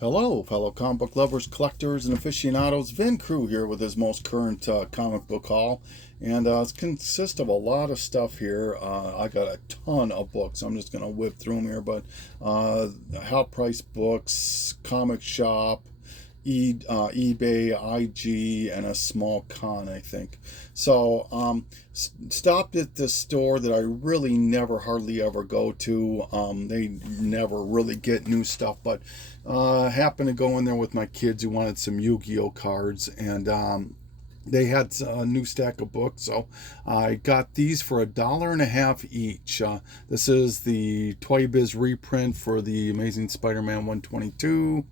Hello, fellow comic book lovers, collectors, and aficionados. Vin Crew here with his most current comic book haul. And it consists of a lot of stuff here. I got a ton of books. I'm just going to whip through them here. But Half Price Books, Comic Shop, eBay, IG, and a small con, I think. So stopped at this store that I really never, hardly ever go to. They never really get new stuff, but happened to go in there with my kids who wanted some Yu-Gi-Oh cards, and they had a new stack of books, so I got these for $1.50 each. This is the Toy Biz reprint for the Amazing Spider-Man 122.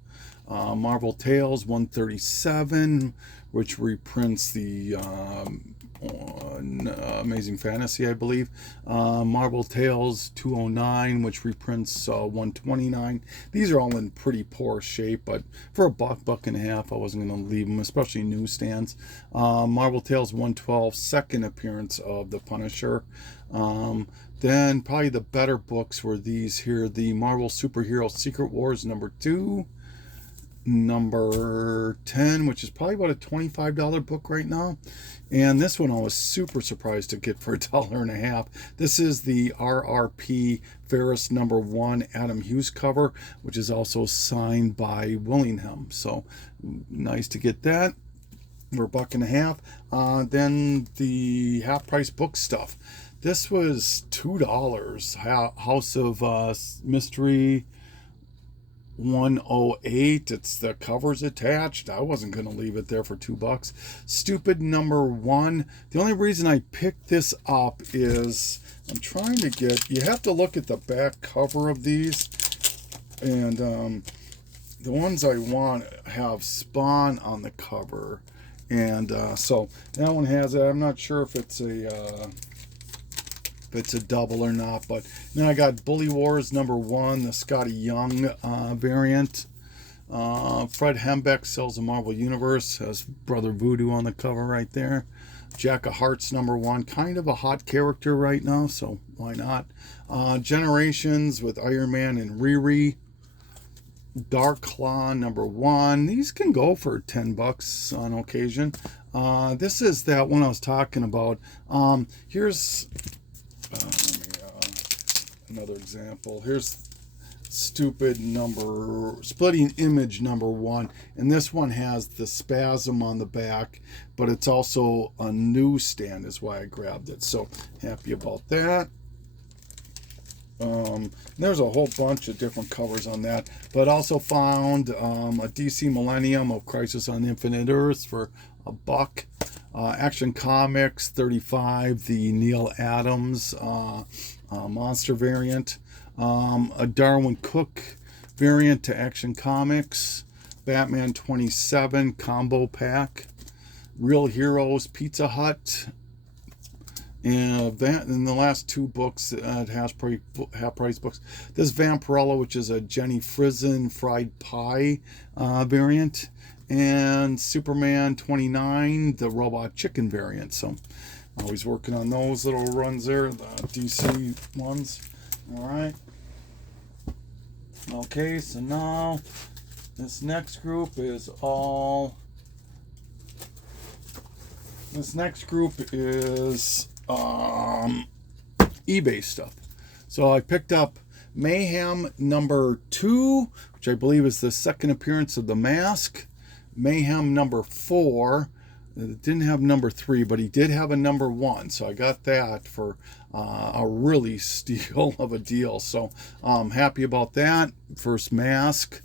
Marvel Tales 137, which reprints the Amazing Fantasy, I believe. Marvel Tales 209, which reprints 129. These are all in pretty poor shape, but for a buck and a half, I wasn't going to leave them, especially newsstands. Marvel Tales 112, second appearance of the Punisher. Then probably the better books were these here: the Marvel Superhero Secret Wars #2. Number 10, which is probably about a $25 book right now. And this one I was super surprised to get for $1.50. This is the RRP Ferris #1 Adam Hughes cover, which is also signed by Willingham. So nice to get that for $1.50. Then the half price book stuff. This was $2. House of Mystery 108. It's the covers attached. I wasn't going to leave it there for $2. Stupid #1. The only reason I picked this up is I'm trying to get, you have to look at the back cover of these, and the ones I want have Spawn on the cover, and so that one has it. I'm not sure if it's a double or not. But then I got Bully Wars #1, the Scotty Young variant. Fred Hembeck Sells the Marvel Universe, has Brother Voodoo on the cover right there. Jack of Hearts #1, kind of a hot character right now, so why not? Generations with Iron Man and Riri. Dark Claw #1. These can go for $10 on occasion. This is that one I was talking about. Here's another example. Here's Splitting Image #1, and this one has the spasm on the back, but it's also a newsstand is why I grabbed it, so happy about that. There's a whole bunch of different covers on that, but also found a DC Millennium of Crisis on Infinite Earths for $1. Action Comics 35, the Neil Adams monster variant. A Darwin Cook variant to Action Comics. Batman 27 combo pack. Real Heroes Pizza Hut. And in the last two books, it has half price books. This Vampirella, which is a Jenny Frison fried pie variant, and Superman 29, the robot chicken variant. So always working on those little runs there, the DC ones. All right. Okay, so now this next group is eBay stuff. So I picked up Mayhem #2, which I believe is the second appearance of the Mask. Mayhem #4. It didn't have #3, but he did have a #1, so I got that for a really steal of a deal. So I'm happy about that. First Mask.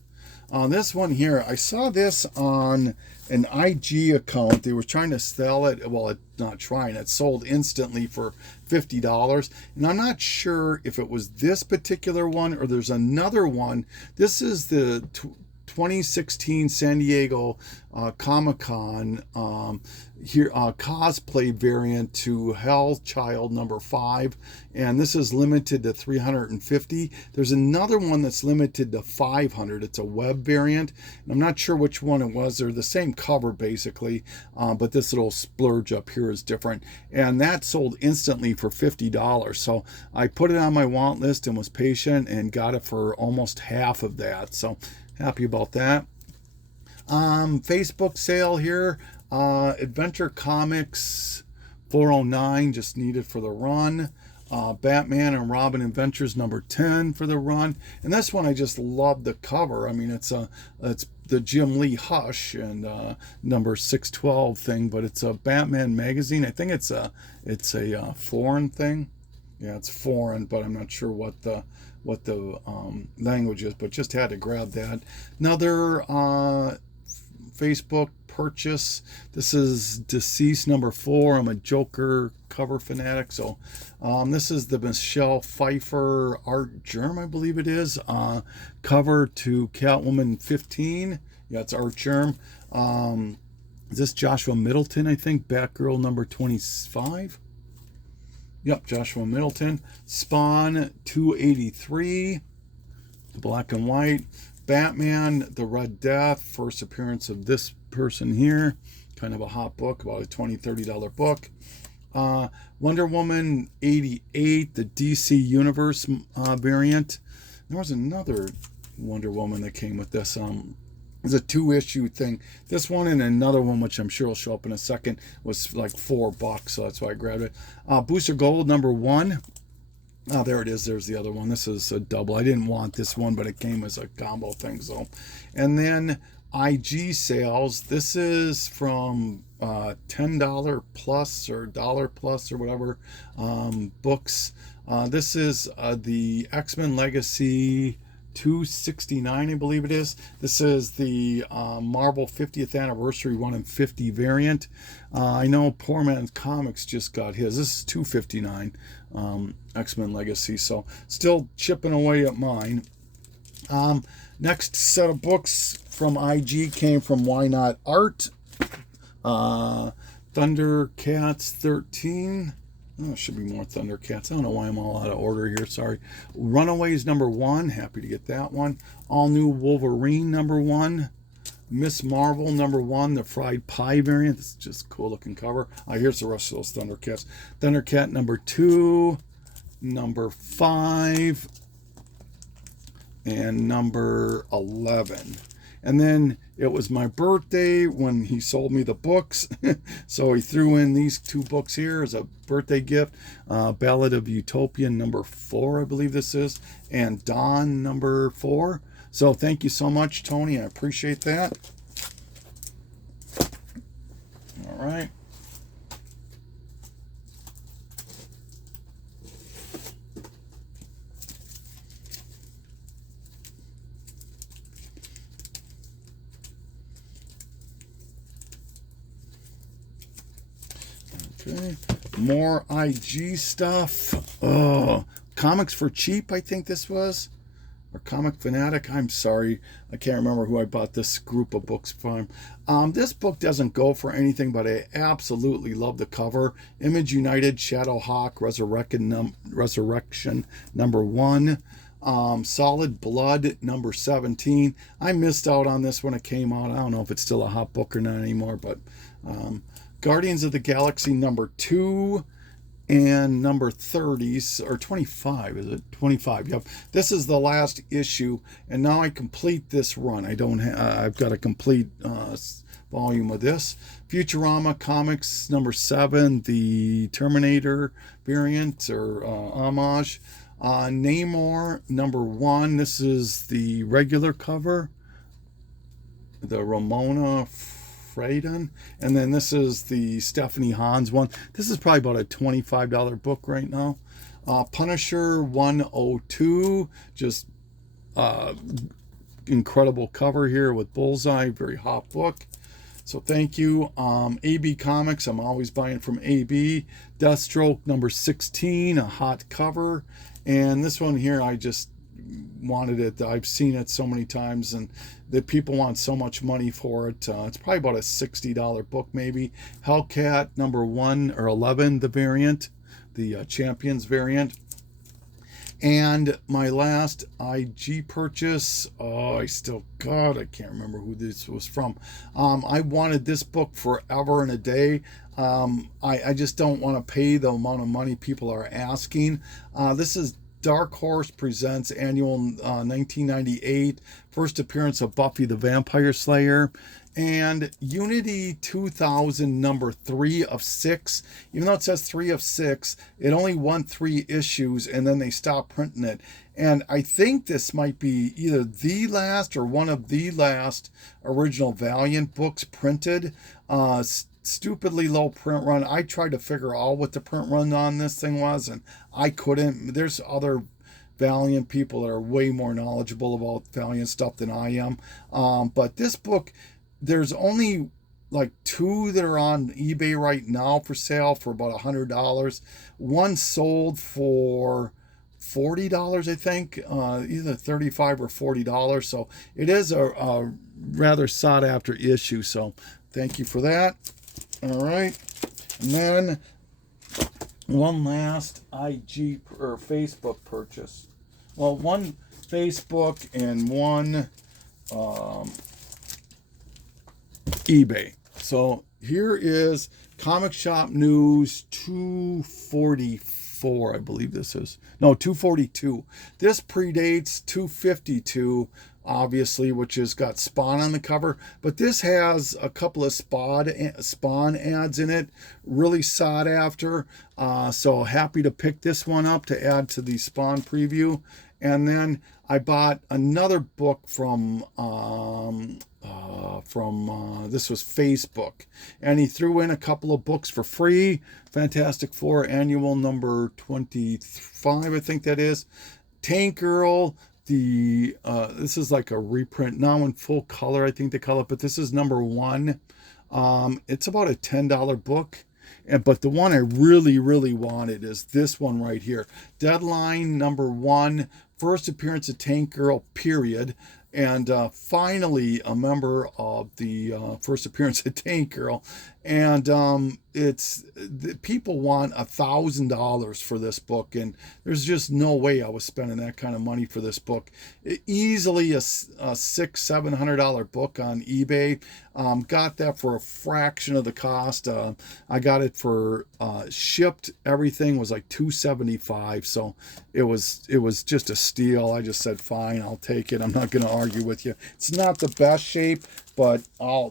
This one here, I saw this on an IG account. They were trying to sell it. Well, not trying. It sold instantly for $50. And I'm not sure if it was this particular one or there's another one. This is the 2016 San Diego Comic-Con cosplay variant to Hell Child #5, and this is limited to 350. There's another one that's limited to 500. It's a web variant, and I'm not sure which one it was. They're the same cover basically, but this little splurge up here is different, and that sold instantly for $50. So I put it on my want list and was patient and got it for almost half of that. So Happy about that. Facebook sale here. Adventure Comics 409, just needed for the run. Batman and Robin Adventures number 10 for the run. And this one I just love the cover. I mean, it's the Jim Lee Hush and number 612 thing, but it's a Batman magazine. I think it's a foreign thing. Yeah, it's foreign, but I'm not sure what the language is, but just had to grab that. Another Facebook purchase. This is Deceased number 4. I'm a Joker cover fanatic, so this is the Michelle Pfeiffer art germ, I believe it is, cover to Catwoman 15. Yeah, it's art germ. Is this Joshua Middleton, I think? Batgirl number 25. Yep, Joshua Middleton. Spawn 283, black and white. Batman, The Red Death, first appearance of this person here. Kind of a hot book, about a $20, $30 book. Wonder Woman 88, the DC Universe variant. There was another Wonder Woman that came with this. It's a 2-issue thing. This one and another one, which I'm sure will show up in a second, was like $4, so that's why I grabbed it. Booster Gold number 1. Oh, there it is. There's the other one. This is a double. I didn't want this one, but it came as a combo thing. So, and then IG sales. This is from $10 plus or $1 plus or whatever books. This is the X-Men Legacy 269, I believe it is. This is the Marvel 50th anniversary 1 in 50 variant. I know Poor Man's Comics just got his. This is 259 X-Men Legacy, so still chipping away at mine. Next set of books from IG came from Why Not Art. Thundercats 13. Oh, should be more Thundercats. I don't know why I'm all out of order here. Sorry. Runaways number 1. Happy to get that one. All New Wolverine number 1. Miss Marvel number 1. The Fried Pie variant. This is just a cool looking cover. Here's the rest of those Thundercats. Thundercat number 2. Number 5. And number 11. And then it was my birthday when he sold me the books. So he threw in these 2 books here as a birthday gift. Ballad of Utopia number 4, I believe this is. And Dawn number 4. So thank you so much, Tony. I appreciate that. All right. Okay, more IG stuff. Oh, Comics for Cheap, I think this was. Or Comic Fanatic. I'm sorry. I can't remember who I bought this group of books from. This book doesn't go for anything, but I absolutely love the cover. Image United, Shadowhawk, Resurrection number 1. Solid Blood number 17. I missed out on this when it came out. I don't know if it's still a hot book or not anymore, but Guardians of the Galaxy number 2 and number 30, or 25, is it? 25, yep. This is the last issue, and now I complete this run. I've got a complete volume of this. Futurama Comics number 7, the Terminator variant, or homage. Namor number 1, this is the regular cover. The Ramona Fradon, and then this is the Stephanie Hans one. This is probably about a $25 book right now. Punisher 102, just incredible cover here with Bullseye, very hot book. So thank you. AB Comics, I'm always buying from AB. Deathstroke number 16, a hot cover. And this one here, I just wanted it. I've seen it so many times, and the people want so much money for it. It's probably about a $60 book maybe. Hellcat number 1 or 11, the variant, the Champions variant. And my last IG purchase, I can't remember who this was from. I wanted this book forever and a day. I just don't want to pay the amount of money people are asking. This is Dark Horse Presents Annual 1998, first appearance of Buffy the Vampire Slayer, and Unity 2000 number 3 of 6. Even though it says 3 of 6, it only won 3 issues and then they stopped printing it. And I think this might be either the last or one of the last original Valiant books printed. Stupidly low print run. I tried to figure out what the print run on this thing was, and I couldn't. There's other Valiant people that are way more knowledgeable about Valiant stuff than I am. But this book, there's only like 2 that are on eBay right now for sale for about $100. One sold for $40, I think, either $35 or $40. So it is a rather sought after issue. So thank you for that. All right. And then one last IG or Facebook purchase. Well, one Facebook and one eBay. So here is Comic Shop News 244, I believe this is. No, 242. This predates 252, obviously, which has got Spawn on the cover. But this has a couple of Spawn ads in it. Really sought after. So happy to pick this one up to add to the Spawn preview. And then I bought another book from this was Facebook, and he threw in a couple of books for free. Fantastic Four Annual number 25, I think that is. Tank Girl. This is like a reprint now in full color, I think they call it, but this is number 1. It's about a $10 book. But the one I really, really wanted is this one right here. Deadline number 1, first appearance of Tank Girl, period. And finally a member of the first appearance of Tank Girl. And people want $1,000 for this book, and there's just no way I was spending that kind of money for this book. Easily a $600-700 book on eBay. Got that for a fraction of the cost. I got it for shipped. Everything was like $275, so it was just a steal. I just said, fine, I'll take it. I'm not going to argue with you. It's not the best shape, but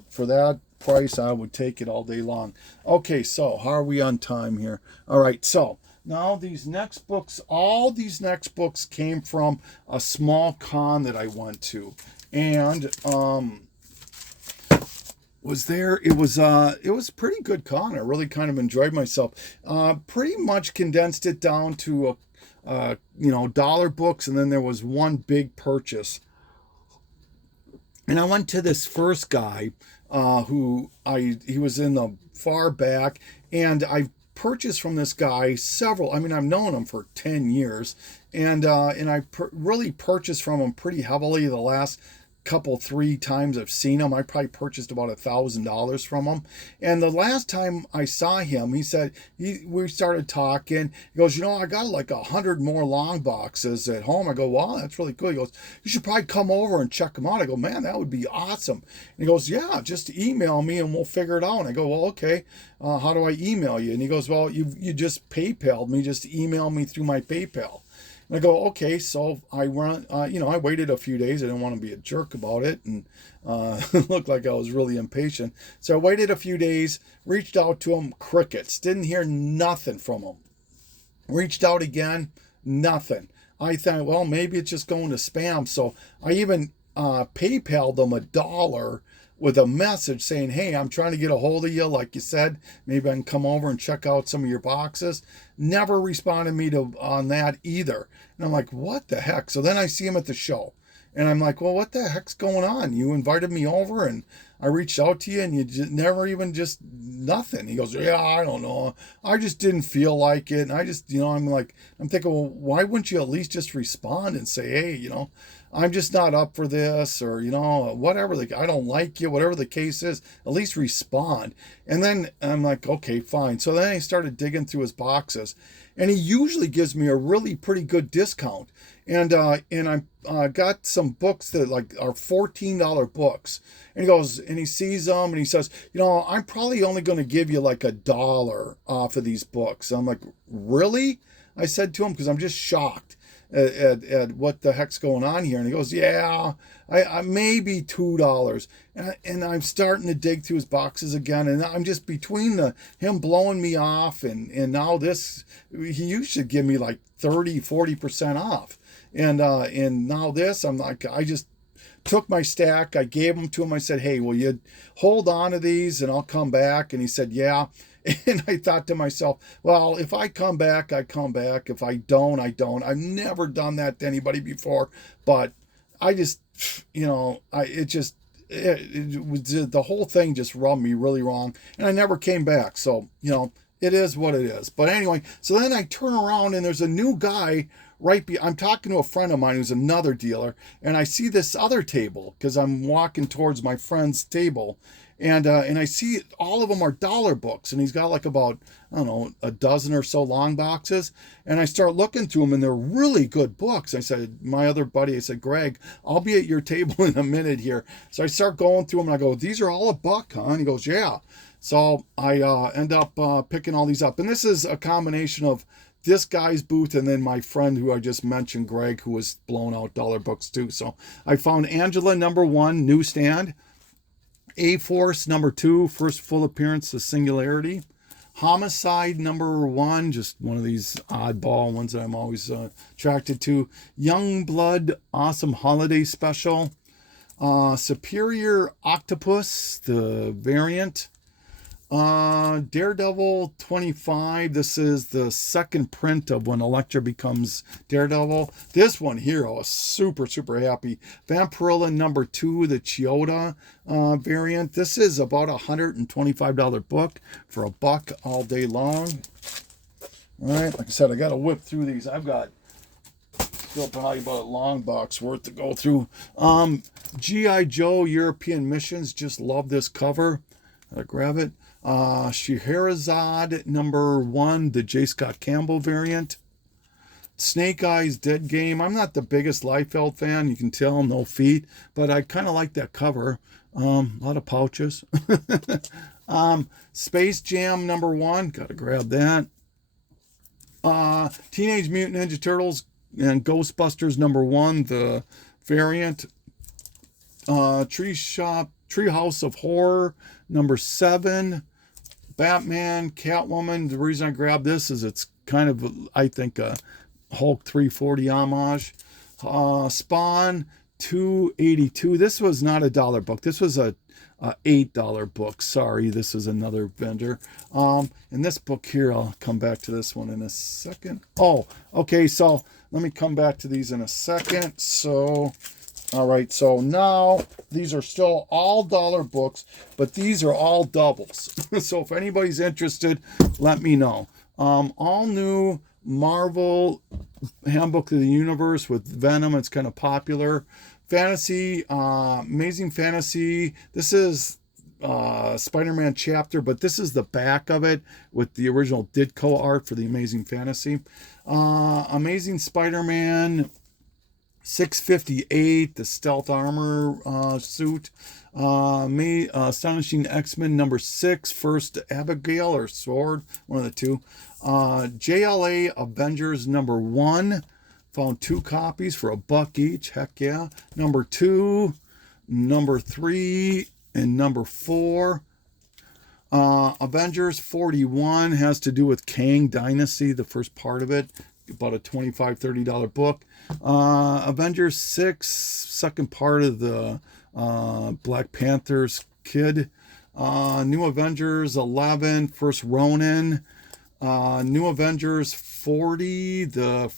for that price, I would take it all day long. Okay, so how are we on time here? All right, so now all these next books came from a small con that I went to, and it was a pretty good con. I really kind of enjoyed myself. Pretty much condensed it down to dollar books, and then there was one big purchase. And I went to this first guy he was in the far back, and I purchased from this guy several. I mean, I've known him for 10 years, and I really purchased from him pretty heavily the last 3 times I've seen him. I probably purchased about $1,000 from him. And the last time I saw him, he said, we started talking. He goes, I got like 100 more long boxes at home. I go, wow, that's really cool. He goes, you should probably come over and check them out. I go, man, that would be awesome. And he goes, yeah, just email me and we'll figure it out. And I go, well, okay, how do I email you? And he goes, well, you just PayPal'd me. Just email me through my PayPal. And I go, okay, so I waited a few days. I didn't want to be a jerk about it, and it looked like I was really impatient. So I waited a few days, reached out to him, crickets. Didn't hear nothing from him. Reached out again, nothing. I thought, well, maybe it's just going to spam. So I even PayPal'd him $1 with a message saying, hey, I'm trying to get a hold of you. Like you said, maybe I can come over and check out some of your boxes. Never responded me on that either. And I'm like, what the heck? So then I see him at the show. And I'm like, well, what the heck's going on? You invited me over and I reached out to you and you never even just nothing. He goes, yeah, I don't know. I just didn't feel like it. And I just, I'm thinking, well, why wouldn't you at least just respond and say, hey, I'm just not up for this, or, whatever. I don't like you, whatever the case is, at least respond. And then I'm like, okay, fine. So then I started digging through his boxes, and he usually gives me a really pretty good discount. And I got some books that are $14 books. And he goes, and he sees them and he says, I'm probably only going to give you like $1 off of these books. I'm like, really? I said to him, because I'm just shocked. at what the heck's going on here. And he goes, yeah, I maybe $2. And I'm starting to dig through his boxes again. And I'm just between him blowing me off and now this, he used to give me like 30-40% off. And now this, I'm like, I just took my stack. I gave them to him. I said, hey, will you hold on to these and I'll come back? And he said, yeah. And I thought to myself, well, if I come back, I come back. If I don't, I don't. I've never done that to anybody before, but I just, the whole thing just rubbed me really wrong, and I never came back. So, it is what it is. But anyway, so then I turn around and there's a new guy I'm talking to a friend of mine who's another dealer, and I see this other table because I'm walking towards my friend's table, and I see all of them are dollar books, and he's got like about, I don't know, a dozen or so long boxes, and I start looking through them, and they're really good books. I said, my other buddy, I said, Greg, I'll be at your table in a minute here. So I start going through them, and I go, these are all $1, huh? And he goes, yeah. So I end up picking all these up, and this is a combination of this guy's booth and then my friend who I just mentioned, Greg, who was blowing out dollar books too. So I found Angela #1 newsstand, A-Force #2 first full appearance of Singularity, Homicide #1, just one of these oddball ones that I'm always attracted to, Youngblood awesome holiday special, Superior Octopus the variant, Daredevil 25. This is the second print of when Elektra becomes Daredevil. This one here, I was super happy. Vampirilla #2, the Chioda variant. This is about $125 book for $1 all day long. All right, like I said, I got to whip through these. I've got still probably about a long box worth to go through. G.I. Joe European Missions, just love this cover. Gotta grab it. Scheherazade #1, the J. Scott Campbell variant. Snake Eyes Dead Game. I'm not the biggest Liefeld fan. You can tell, no feet, but I kind of like that cover. A lot of pouches. Space Jam #1. Got to grab that. Teenage Mutant Ninja Turtles and Ghostbusters #1, the variant. Treehouse of Horror #7. Batman, Catwoman. The reason I grabbed this is it's kind of, I think, a Hulk 340 homage. Spawn 282. This was not a dollar book. This was a $8 book. Sorry, this is another vendor. And this book here, I'll come back to this one in a second. Oh, okay, so let me come back to these in a second. So, all right, so now these are still all dollar books, but these are all doubles. So if anybody's interested, let me know. All new Marvel Handbook of the Universe with Venom. It's kind of popular. Fantasy, Amazing Fantasy. This is Spider-Man chapter, but this is the back of it with the original Ditko art for the Amazing Fantasy. Amazing Spider-Man 658, the stealth armor suit. Astonishing X-Men #6, first Abigail or Sword, one of the two. JLA Avengers #1, found 2 copies for $1 each. Heck yeah. #2, #3, and #4. Avengers 41 has to do with Kang Dynasty, the first part of it, about a $25-30 book. Avengers 6, second part of the Black Panther's kid. New Avengers 11, first Ronin. New Avengers 40, the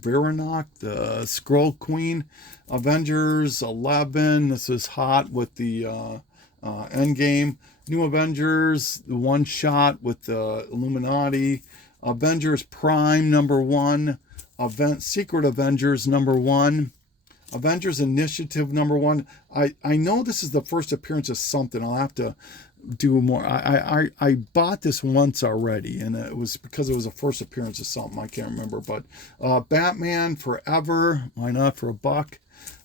Veronok, the Skrull Queen. Avengers 11, this is hot with the Endgame. New Avengers, the one shot with the Illuminati. Avengers Prime #1. Secret Avengers #1. Avengers Initiative #1. I know this is the first appearance of something. I'll have to do more. I bought this once already, and it was because it was a first appearance of something. I can't remember, but Batman Forever. Why not for $1?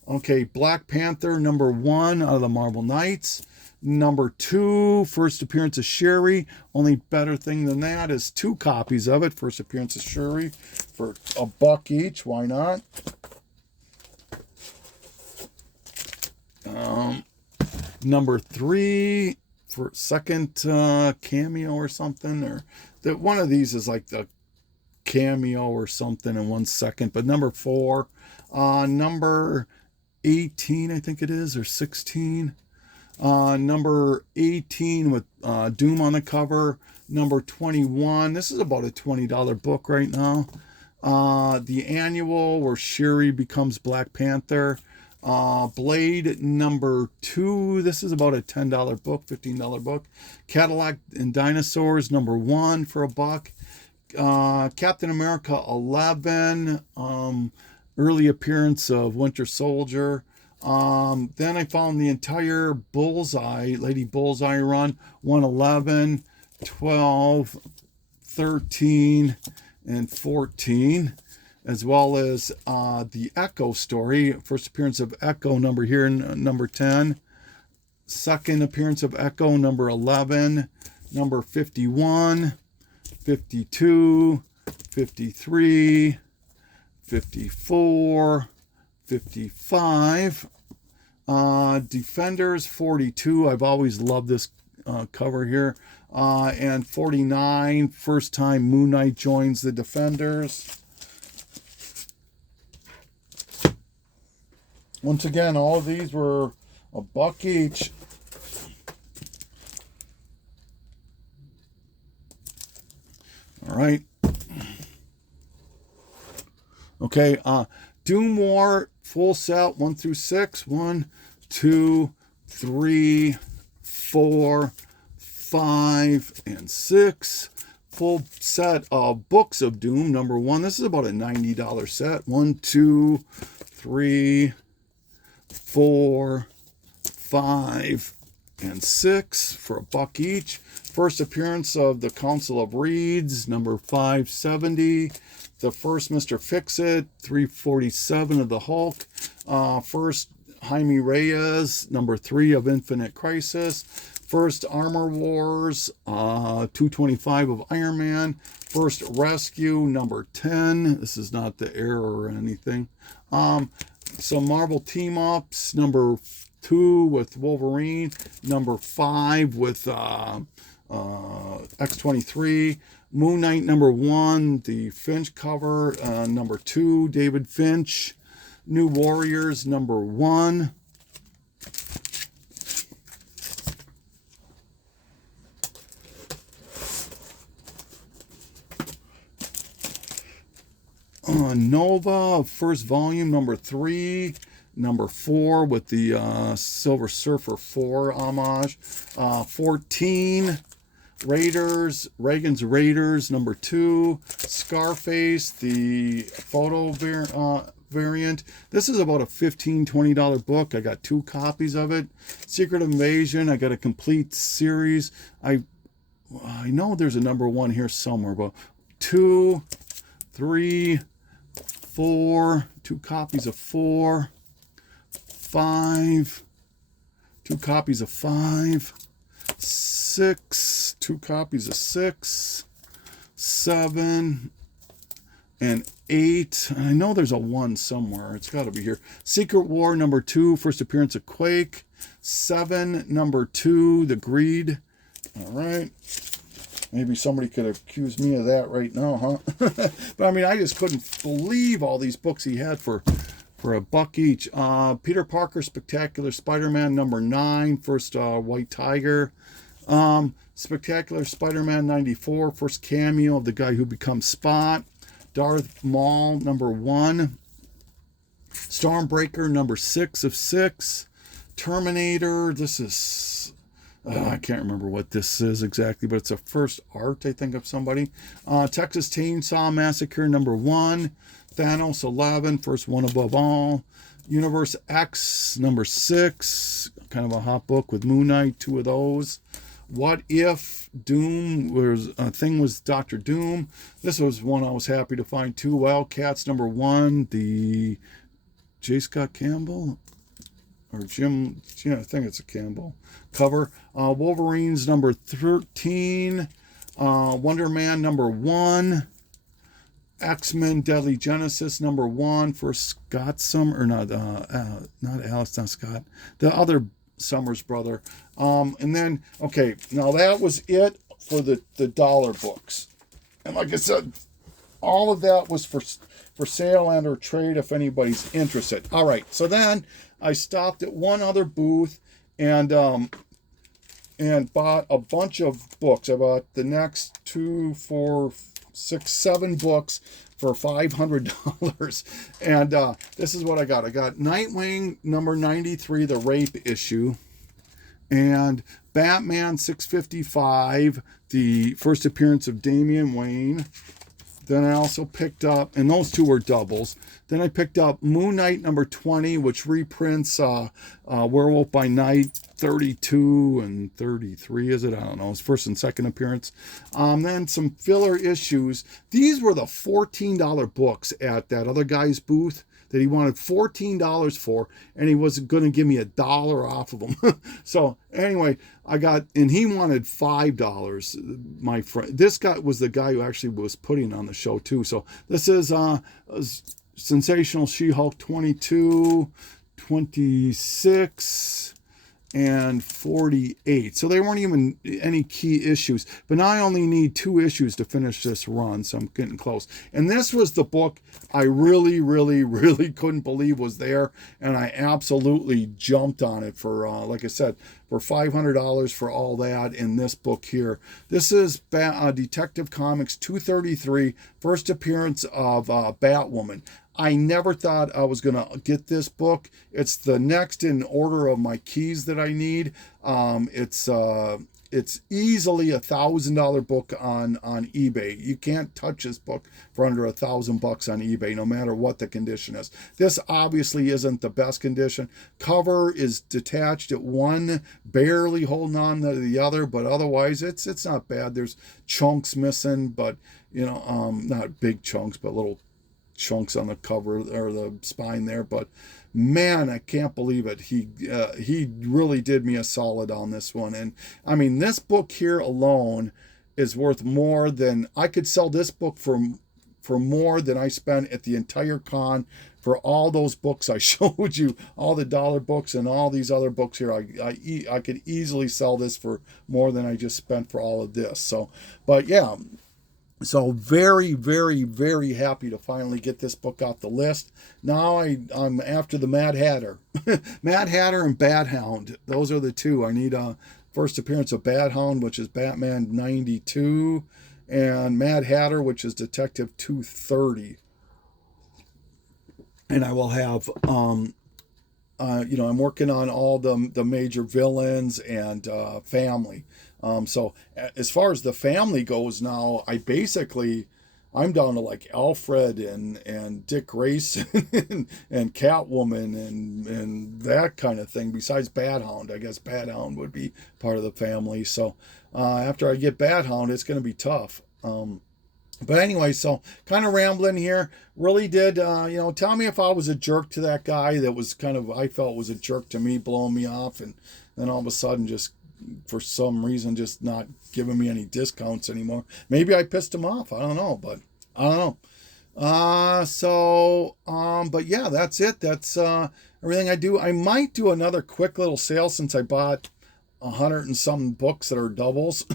Okay, Black Panther #1 out of the Marvel Knights. Number 2, first appearance of Sherry. Only better thing than that is 2 copies of it. First appearance of Sherry for $1 each. Why not? Number 3 for second cameo or something, or that one of these is like the cameo or something in 1 second. But number 4, number 18, I think it is, or 16. Number 18 with Doom on the cover. Number 21. This is about a $20 book right now. The annual where Shuri becomes Black Panther. Blade number 2. This is about a $10 book, $15 book. Cadillac and Dinosaurs number 1 for $1. Captain America 11. Early appearance of Winter Soldier. Then I found the entire Bullseye, Lady Bullseye run, 111, 12, 13, and 14, as well as the Echo story. First appearance of Echo number here, number 10. Second appearance of Echo number 11, number 51, 52, 53, 54, 55. Defenders 42. I've always loved this cover here. And 49. First time Moon Knight joins the Defenders. Once again, all of these were $1 each. All right. Okay, Doom War full set 1 through 6. 1, 2, 3, 4, 5, and 6. Full set of Books of Doom number 1. This is about a $90 set. 1, 2, 3, 4, 5, and 6 for $1 each. First appearance of the Council of Reeds number 570. The first Mr. Fix-It, 347 of the Hulk. First Jaime Reyes, number 3 of Infinite Crisis. First Armor Wars, 225 of Iron Man. First Rescue, number 10. This is not the error or anything. Some Marvel team-ups, number 2 with Wolverine. Number 5 with X-23. Moon Knight number 1, the Finch cover. Number 2, David Finch. New Warriors number 1. Nova, first volume, number 3. Number 4 with the Silver Surfer 4 homage. 14. Raiders, Reagan's Raiders, number 2. Scarface, the photo variant. This is about a $15, $20 book. I got 2 copies of it. Secret Invasion, I got a complete series. I know there's a number 1 here somewhere, but 2, 3, 4, 2 copies of 4, 5, 2 copies of 5, 6, 2 copies of 6, 7, and 8. I know there's a 1 somewhere. It's got to be here. Secret War number 2, first appearance of Quake. 7, number 2, The Greed. All right. Maybe somebody could accuse me of that right now, huh? But I mean, I just couldn't believe all these books he had for $1 each. Peter Parker Spectacular Spider-Man number 9, first White Tiger. Spectacular Spider-Man 94, first cameo of the guy who becomes Spot. Darth Maul number 1. Stormbreaker number 6 of 6. Terminator, this is... I can't remember what this is exactly, but it's a first art, I think, of somebody. Texas Chainsaw Massacre number 1. Thanos 11, first One Above All. Universe X number 6, kind of a hot book with Moon Knight, 2 of those. What If Doom, was a thing was Dr. Doom. This was one I was happy to find too. Wildcats number 1, the J. Scott Campbell. or Jim, yeah, I think it's a Campbell cover. Wolverines number 13, Wonder Man number 1, X-Men Deadly Genesis number 1 for Scott Summer, or not Alex, not Scott, the other Summers brother. And then, okay, now that was it for the dollar books. And like I said, all of that was for sale and or trade if anybody's interested. All right, so then I stopped at one other booth and bought a bunch of books. I bought the next 2, 4, 6, 7 books for $500. And this is what I got. I got Nightwing number 93, the rape issue, and Batman 655, the first appearance of Damian Wayne. Then I also picked up, and those two were doubles. Then I picked up Moon Knight number 20, which reprints Werewolf by Night 32 and 33, is it? I don't know. It's first and second appearance. Then some filler issues. These were the $14 books at that other guy's booth that he wanted $14 for, and he wasn't going to give me $1 off of them. So anyway, I got, and he wanted $5. My friend, this guy was the guy who actually was putting on the show too. So this is Sensational She-Hulk 22, 26, and 48. So they weren't even any key issues. But now I only need 2 issues to finish this run, so I'm getting close. And this was the book I really, really, really couldn't believe was there, and I absolutely jumped on it for, like I said, for $500 for all that in this book here. This is Detective Comics 233, first appearance of Batwoman. I never thought I was going to get this book. It's the next in order of my keys that I need. It's easily $1,000 book on eBay. You can't touch this book for under $1,000 on eBay, no matter what the condition is. This obviously isn't the best condition. Cover is detached at one, barely holding on to the other, but otherwise it's not bad. There's chunks missing, but not big chunks, but little chunks on the cover or the spine there. But man, I can't believe it. He really did me a solid on this one. And I mean, this book here alone is worth more than I could sell this book for more than I spent at the entire con for all those books I showed you, all the dollar books and all these other books here. I could easily sell this for more than I just spent for all of this. So, but yeah. So very, very, very happy to finally get this book off the list. Now I'm after the Mad Hatter. Mad Hatter and Bat Hound. Those are the two. I need a first appearance of Bat Hound, which is Batman 92, and Mad Hatter, which is Detective 230. And I will have I'm working on all the major villains and family. So as far as the family goes now, I'm down to like Alfred and Dick Grayson and Catwoman and that kind of thing. Besides Bat Hound, I guess Bat Hound would be part of the family. So after I get Bat Hound, it's going to be tough. But anyway, so kind of rambling here. Really did, tell me if I was a jerk to that guy that was I felt was a jerk to me, blowing me off, and then all of a sudden just for some reason just not giving me any discounts anymore. Maybe I pissed him off. I don't know, but I don't know. But yeah, that's it. That's everything I do. I might do another quick little sale since I bought 100 and some books that are doubles.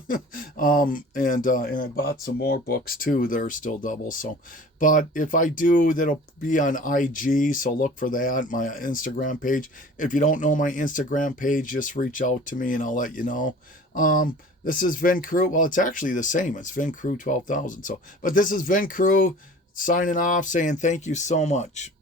And I bought some more books too that are still doubles. So, but if I do, that'll be on IG. So look for that, my Instagram page. If you don't know my Instagram page, just reach out to me and I'll let you know. This is Vin Crew. Well, it's actually the same. It's Vin Crew 12,000. So, but this is Vin Crew signing off, saying thank you so much.